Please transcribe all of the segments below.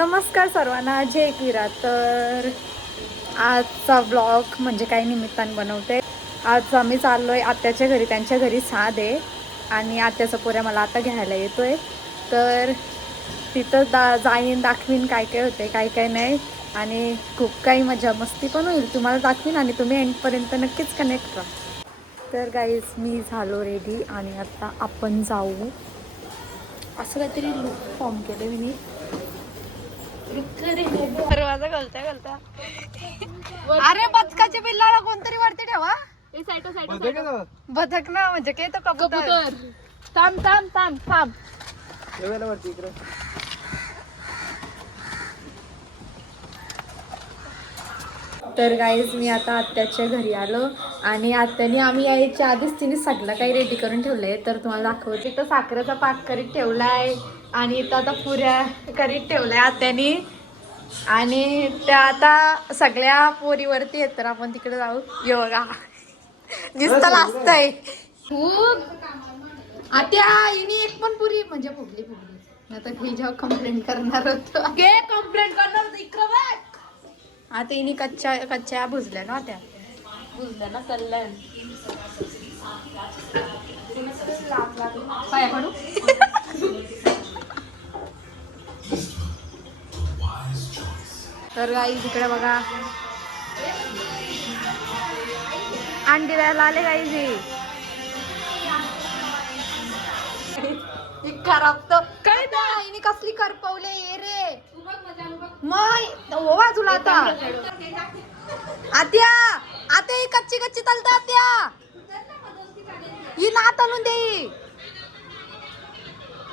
नमस्कार सर्वांना, जय एकविरा. तर आजचा ब्लॉग म्हणजे काही निमित्ताने बनवते. आज आम्ही चाललोय आत्याच्या घरी. त्यांच्या घरी साध आहे आणि आत्याचा पोऱ्या मला आता घ्यायला येतोय. तर तिथं जाईन, दाखवीन काय काय होते काय काय नाही, आणि खूप काही मजा मस्ती पण होईल. तुम्हाला दाखवीन आणि तुम्ही एंडपर्यंत नक्कीच कनेक्ट राहा. तर गाईज, मी झालो रेडी आणि आता आपण जाऊ. असं काहीतरी लुक फॉर्म केलं मी. दरवाजा घालता घालता अरे बदकाच्या बिल्लाला कोणतरी वरती ठेवा. बदक ना म्हणजे काय तो कबूतर. थांब थांब थांब थांब. तर गाईज, मी आता आत्याच्या घरी आलो आणि आत्याने आम्ही यायच्या आधीच तिने सगळं काही रेडी करून ठेवलंय. तर तुम्हाला दाखवते. इथं साखरेचा पाक करीत ठेवलाय आणि इथं आता पुऱ्या करीत ठेवलाय आत्याने. आणि त्या आता सगळ्या पोरीवरती येत. तर आपण तिकडे जाऊ. ये बघा, दिसतं लाजतंय खूप. आत्या हिने एक पण पुरी म्हणजे फुगली आता ही जेव्हा कंप्लेंट करणार होतो. कंप्लेंट करणार होतो इकडं बघ. आता हिने कच्च्या भुजल्या ना, त्या भुजल्या ना चालल्या पाया पडू. तर गाई इकडे बघा, अंडी द्यायला आले गाई. खराब तर काय हिने कसली करपवले ये रे. मग हो बाजूला आता. आत्या आता ही कच्ची चालतं. आत्या ही ना तळून दे.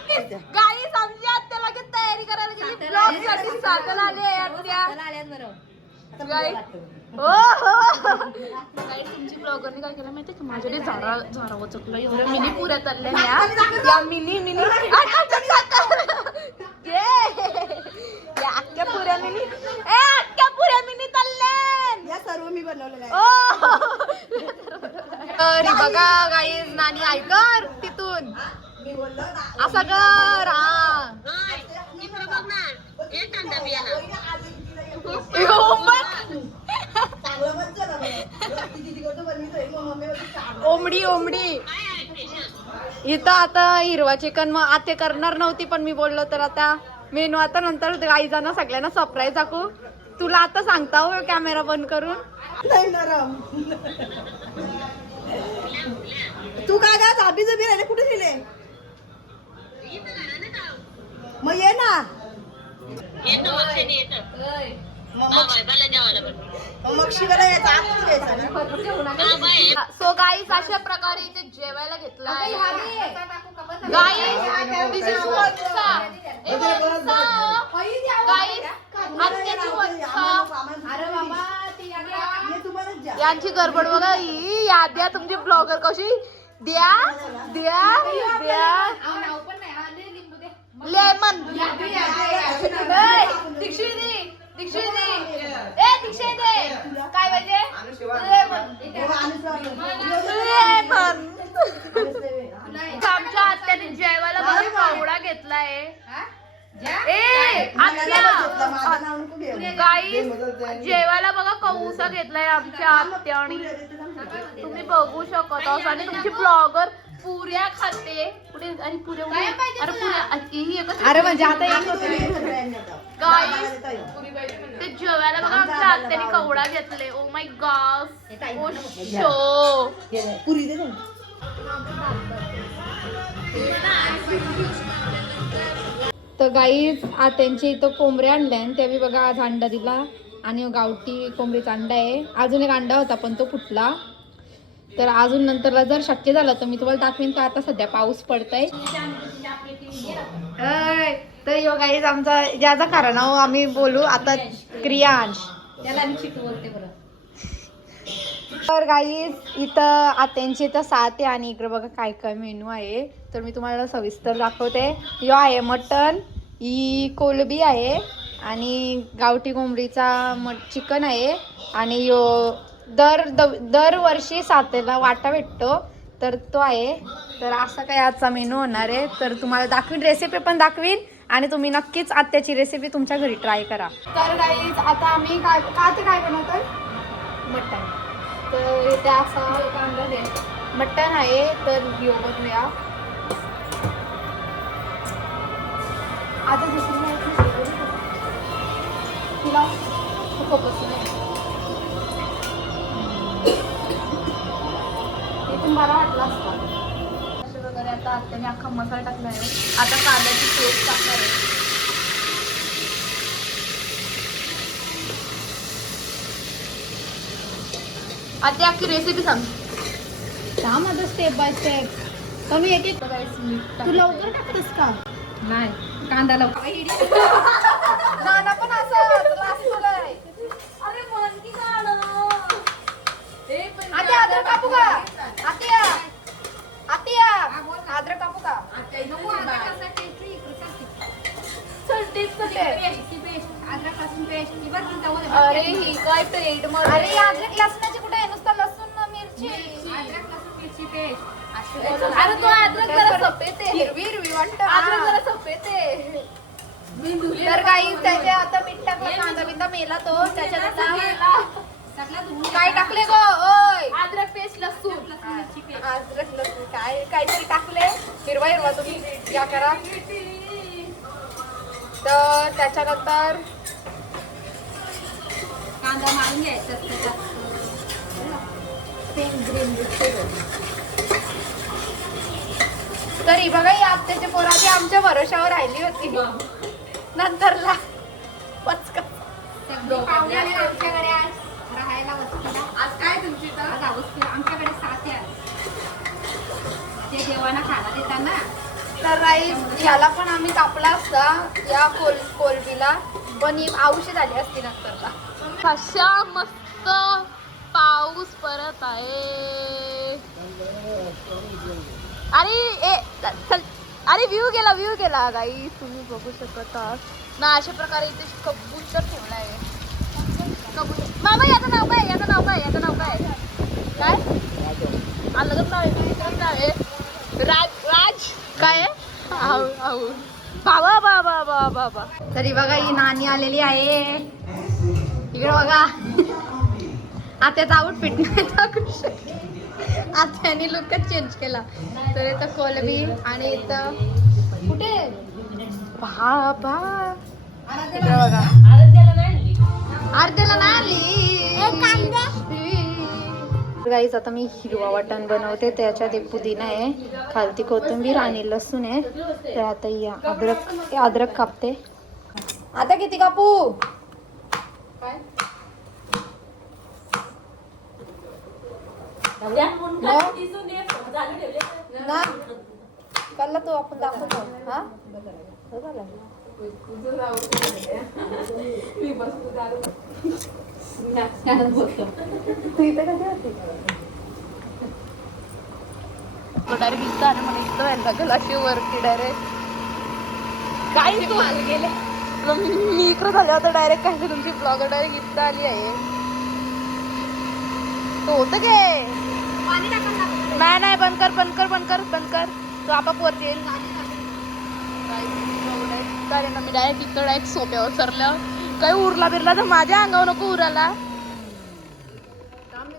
गाई समजी आत्या लगेच तयारी करायला गेली. ब्लॉग साठी साधन आले आत्या. हो हो गाई, तुमची ब्लॉगरने काय केलं माहितीये का, माझ्याकडे झारा वचकलं. एवढं मिनी पुऱ्या तळल्या या मिनी अख्ख्या पुऱ्या मिनी तळल्या. या सर्व मी बनवलेलं आहे. तर बघा गाई, नानी ऐकर तिथून असं कर. ओमडी इथं आता हिरवा चिकन मग आते करणार नव्हती, पण मी बोललो तर आता मेनू आता नंतर गाई जाणं सगळ्यांना सरप्राईज दाखवू. तुला आता सांगता हो कॅमेरा बंद करून. तू काय का झाबी जबी राहिले कुठे गेले. मग ये ना. सो गाईस, अशा प्रकारे इथे जेवायला घेतलं. यांची गडबड बघा. ही याद द्या तुमची ब्लॉगर कशी द्या द्या द्या. लेमन काय पाहिजे. आमच्या आत्याने जेवायला बघा कवडा घेतलाय. गाईस, जेवायला बघा कौसा घेतलाय आमच्या आत्याने. तुम्ही बघू शकत आहात. आणि तुमची ब्लॉगर पुऱ्या खाते पुढे. आणि पुऱ्या अरे पुऱ्या अरे म्हणजे आता गाईस, ते जेवायला बघा आमच्या आत्याने कवडा घेतले. ओ माय गॉड, ओ शो. तर गाईज, आत्यांची इथं कोंबड्या आणल्या आणि त्यावेळी बघा आज अंडा दिला. आणि गावठी कोंबडीचा अंडा आहे. अजून एक अंडा होता पण तो फुटला. तर अजून नंतरला जर शक्य झालं तर मी तुम्हाला दाखवीन. तर आता सध्या पाऊस पडतय. तर यो गाईज आमचा ज्याचा कारण आम्ही बोलू आता क्रियांश. तर गाईज, इथं आत्यांची इथं 7 आहे आणि इकडे बघा काय काय मेनू आहे. तर मी तुम्हाला सविस्तर दाखवते. यो आहे मटन, ही कोलबी आहे आणि गावठी कोंबडीचा चिकन आहे. आणि यो दरवर्षी 7ला वाटा भेटतो तर तो आहे. तर असा काय आजचा मेनू होणार आहे. तर तुम्हाला दाखवीन, रेसिपी पण दाखवीन आणि तुम्ही नक्कीच आत्याची रेसिपी तुमच्या घरी ट्राय करा. तर गाईज आता आम्ही काय बनवतोय मटण. तर इथे असा मटण आहे तर बनवूया. आता दुसरी तिला इथून बरा वाटला असता अशा प्रकारे. आता आत्याने अख्खा मसाला टाकला आहे. आता कांद्याची पेस्ट टाकणार आहे. आता अख्खी रेसिपी सांग आता स्टेप बाय स्टेप. कमी एक एक तू लवकर टाकतेस का? नाही कांदा लवकर नाना पण असं अरे मन की आत्या अद्रक कापू का? आत्या अद्रक कापू का? अरे ही काय पेस्ट. अरे अद्रक लसणाची कुठे आहे? नुसतं लसूण मिरची. अरे तो अद्रक जरा सफेद आहे. हिरवी वाटतं. अद्रक जरा सफेद आहे. तर काही त्याच्या आता मीठ टाकलं. कांदा बिंदा मेला तो. त्याच्यात काय टाकले गो? ओय अद्रक पेस्ट लसूण अद्रक लसूण काहीतरी टाकले. हिरवा तुम्ही क्या करा. तर त्याच्यानंतर कांदा मारून घ्यायचा. तरी बघा या आत्याच्या पोराची आमच्या भरोशावर राहिली होती. नंतरला पचका आमच्याकडे आज राहायला वस्तीला. आज काय तुमची आज वस्तीला आमच्याकडे 7 ते देवाना खायला देताना. तर राईस याला पण आम्ही कापला असता या कोलबीला पण ही औषध आली असती नंतरला. कशा मस्त पाऊस परत आहे. अरे व्ह्यू गेला गाईस तुम्ही बघू शकत आहात ना. अशा प्रकारे इथे कबूतर ठेवला आहे. मामा याचं नाव काय? काय अलगच नाव आहे. राज काय आहे? बाबा. तरी बघा ही नानी आलेली आहे. इकडे बघा आत्याचा आउटफिट नाही दाखवू शकत. आत्याने लुकच चेंज केला. तर इथं कोलबी आणि इथं कुठे बाबा इकडे बघा अर्ध्याला नाही गाईज. आता मी हिरवा वाटण बनवते. त्याच्यात एक पुदिना आहे, खालती कोथिंबीर आणि लसूण आहे. तर आता या अद्रक कापते. आता किती कापू? ना कल्ला तो आपण दाखवतो. हा मी इकडं झाले होतं डायरेक्ट. काय तुमची ब्लॉगर डायरेक्ट गिफ्ट आली आहे. तो होतं काय नाही बंद कर तो आपाप वरती येईल. ना मी डायरेक्ट इकडं डायरेक्ट सोप्यावर सरलं. काही उरला बिरला तर माझ्या अंगावर नको उराला.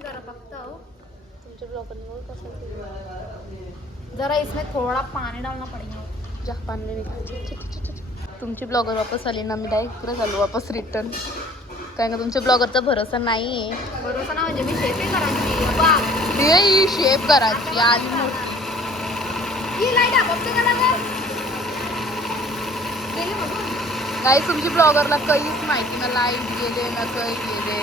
जरा बघता हो तुमच्या ब्लॉगर जरा इसमें थोड़ा पानी डालना पड़ेगा. जा पानी निकाल. तुमची ब्लॉगर वापस आली ना. मी डायरेक्ट इकडे झालो वापस रिटर्न. कारण का तुमच्या ब्लॉगरचा भरोसा नाही आहे. भरोसा ना म्हणजे मी शेफ करायची. शेफ करायची आली मोठी. काही तुमची ब्लॉगरला काहीच माहिती ना. लाईट गेले ना काही गेले.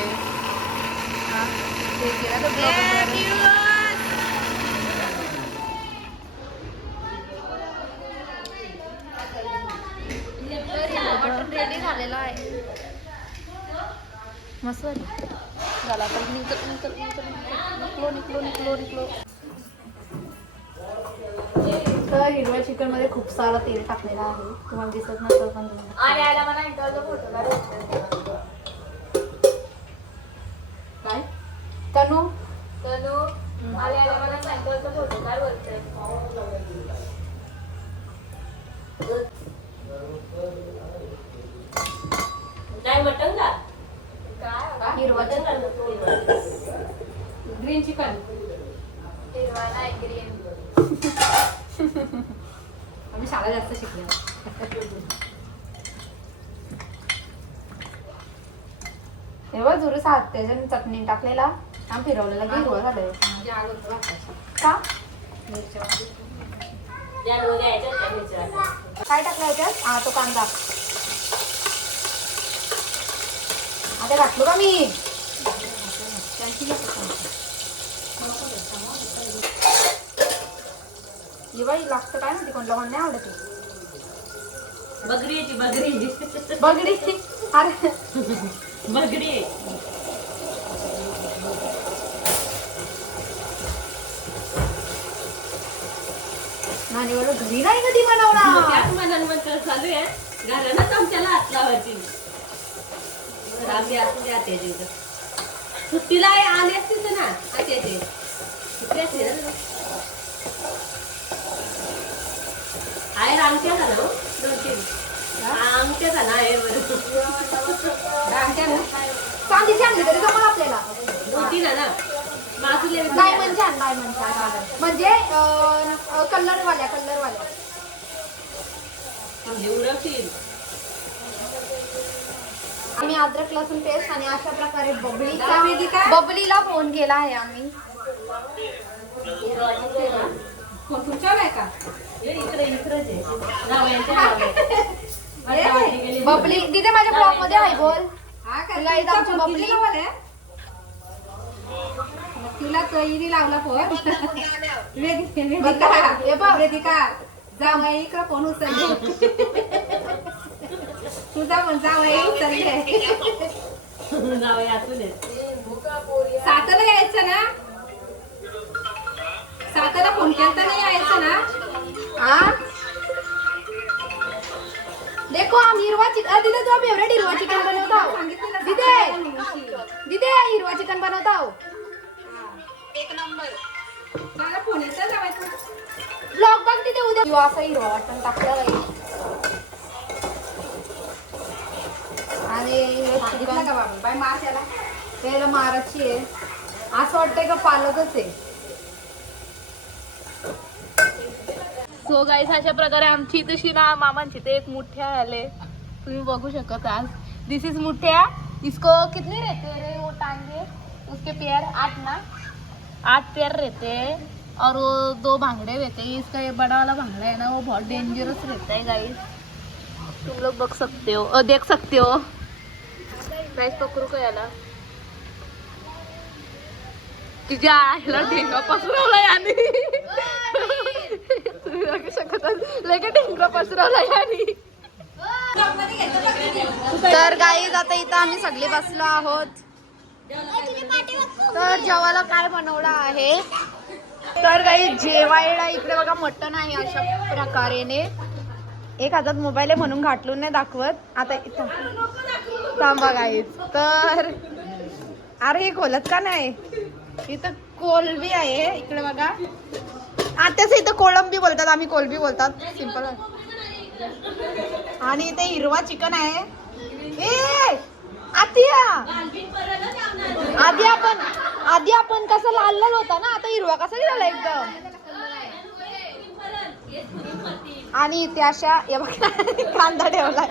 रेडी झालेला आहे मस्त झाला. तर निकलो. तर हिरव्या चिकन मध्ये खूप सारा तेल टाकलेला आहे. तुम्हाला दिसत नसेल पण काय तनू नाही मटन का हिरवा ग्रीन चिकन हिरवा नाही ग्रीन. आम्ही शाळा जास्त शिकल्या. हिरवा जुरू सात त्याच्याने चटणी टाकलेला आम फिरवलेला की हिरवा झालंय का. काय टाकलं होत्यात? हा तो कांदा आता घातलो का मी. बाई लागतं काय माहिती कोणला कोण नाही आवडत. बगडी याची बगडी बगडी अरे बगडी नानीवर घरी नाही कधी बनवणार. त्याच मनांमध्ये चालू आहे घरानंच आमच्याला हात लावायची. आम्ही असू द्या त्याची सुट्टीला आले असतील तर ना त्याचे सुट्टी असते ना आहे आमच्या झाला हो 2-3 आमच्या झाला आहे बरं चांदीची आणली तरी जमल आपल्याला. 2-3 ना मासुले डायमंड छान डायमंड छान म्हणजे कलरवाल्या म्हणजे उरवतील. आम्ही अद्रक लसूण पेस्ट आणि अशा प्रकारे बबलीला फोन केला आहे आम्ही. कोण तुमच्यावर आहे का इकडे बबली तिथे माझ्या ब्लॉग मध्ये आहे बोल. बबली तिला कैरी लावला फोन वेदिका जावं इकडं फोन उचलले तुझा पण जावं उचलले जावं यातून साताला यायचं ना साताला फोन केलता नाही यायचं ना. हाँ देखो हम हिरवा चिकन दीदी तो फेवरेट हिरवा चिकन बनवता हो दीदी हिरवा चिकन बनवता हो एक नंबर. मला फोन येतं जावायचं ब्लॉग बघ तिथे उद्या असं हिरवा वाटण टाकलं बाई. आणि हे सांगितलं का बाबा बाय मार त्याला त्याला मारायची आहे असं वाटतंय का पालकच आहे. सो गाइस अशा प्रकारे आमची तशी ना मामांची ते एक मुठ्या आले तुम्ही बघू शकत आज. दिस इज मुठ्या. इसको कितने रहते हैं रे वो टांगे उसके पैर 8 ना 8 पैर रहते हैं और वो 2 भांगड़े रहते हैं. इसका ये बड़ा वाला भांगड़ा है ना वो बहुत डेंजरस रहता है गाइस. तुम लोग बघ सकते हो देख सकते हो गाइस. पकडू का याला तिच्या आईला ढेंगा पसरवला याने तुम्ही बघू शकता लगे ढेंगा पसरवला याने. तर गाईज आता इथं आम्ही सगळे बसलो आहोत. तर जेवायला काय बनवलं आहे तर गाई जेवायला इकडे बघा मटण आहे अशा प्रकारेने. एक हातात मोबाईल आहे म्हणून घाटलून नाही दाखवत आता इथं थांबा गाईज. तर अरे हे खोलत का नाही इथं कोलबी आहे इकडे बघा. आत्याच इथं कोळंबी बोलतात आम्ही कोलबी बोलतात सिंपल. आणि इथे हिरवा चिकन आहे. ए आत्या आधी आपण कसं लाल लाल होता ना आता हिरवा कसा झाला एकदम. आणि इथे अशा या बघा कांदा ठेवला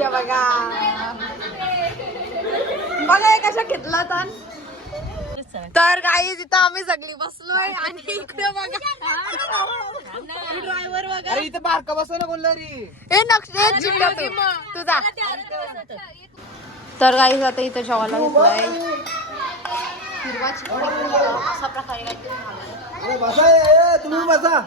या बघा बघा हे कशा घेतला तर काही तिथं आम्ही सगळी बसलोय आणि इकडे बघा ड्रायव्हर बघा. अरे इथे बारका बसव ना कोणला रे हे नक्षे तुझा. तर काही आता इथं जेवायला घेतलंय हिरवा चिकन अशा प्रकारे अरे बसा तुम्ही बसा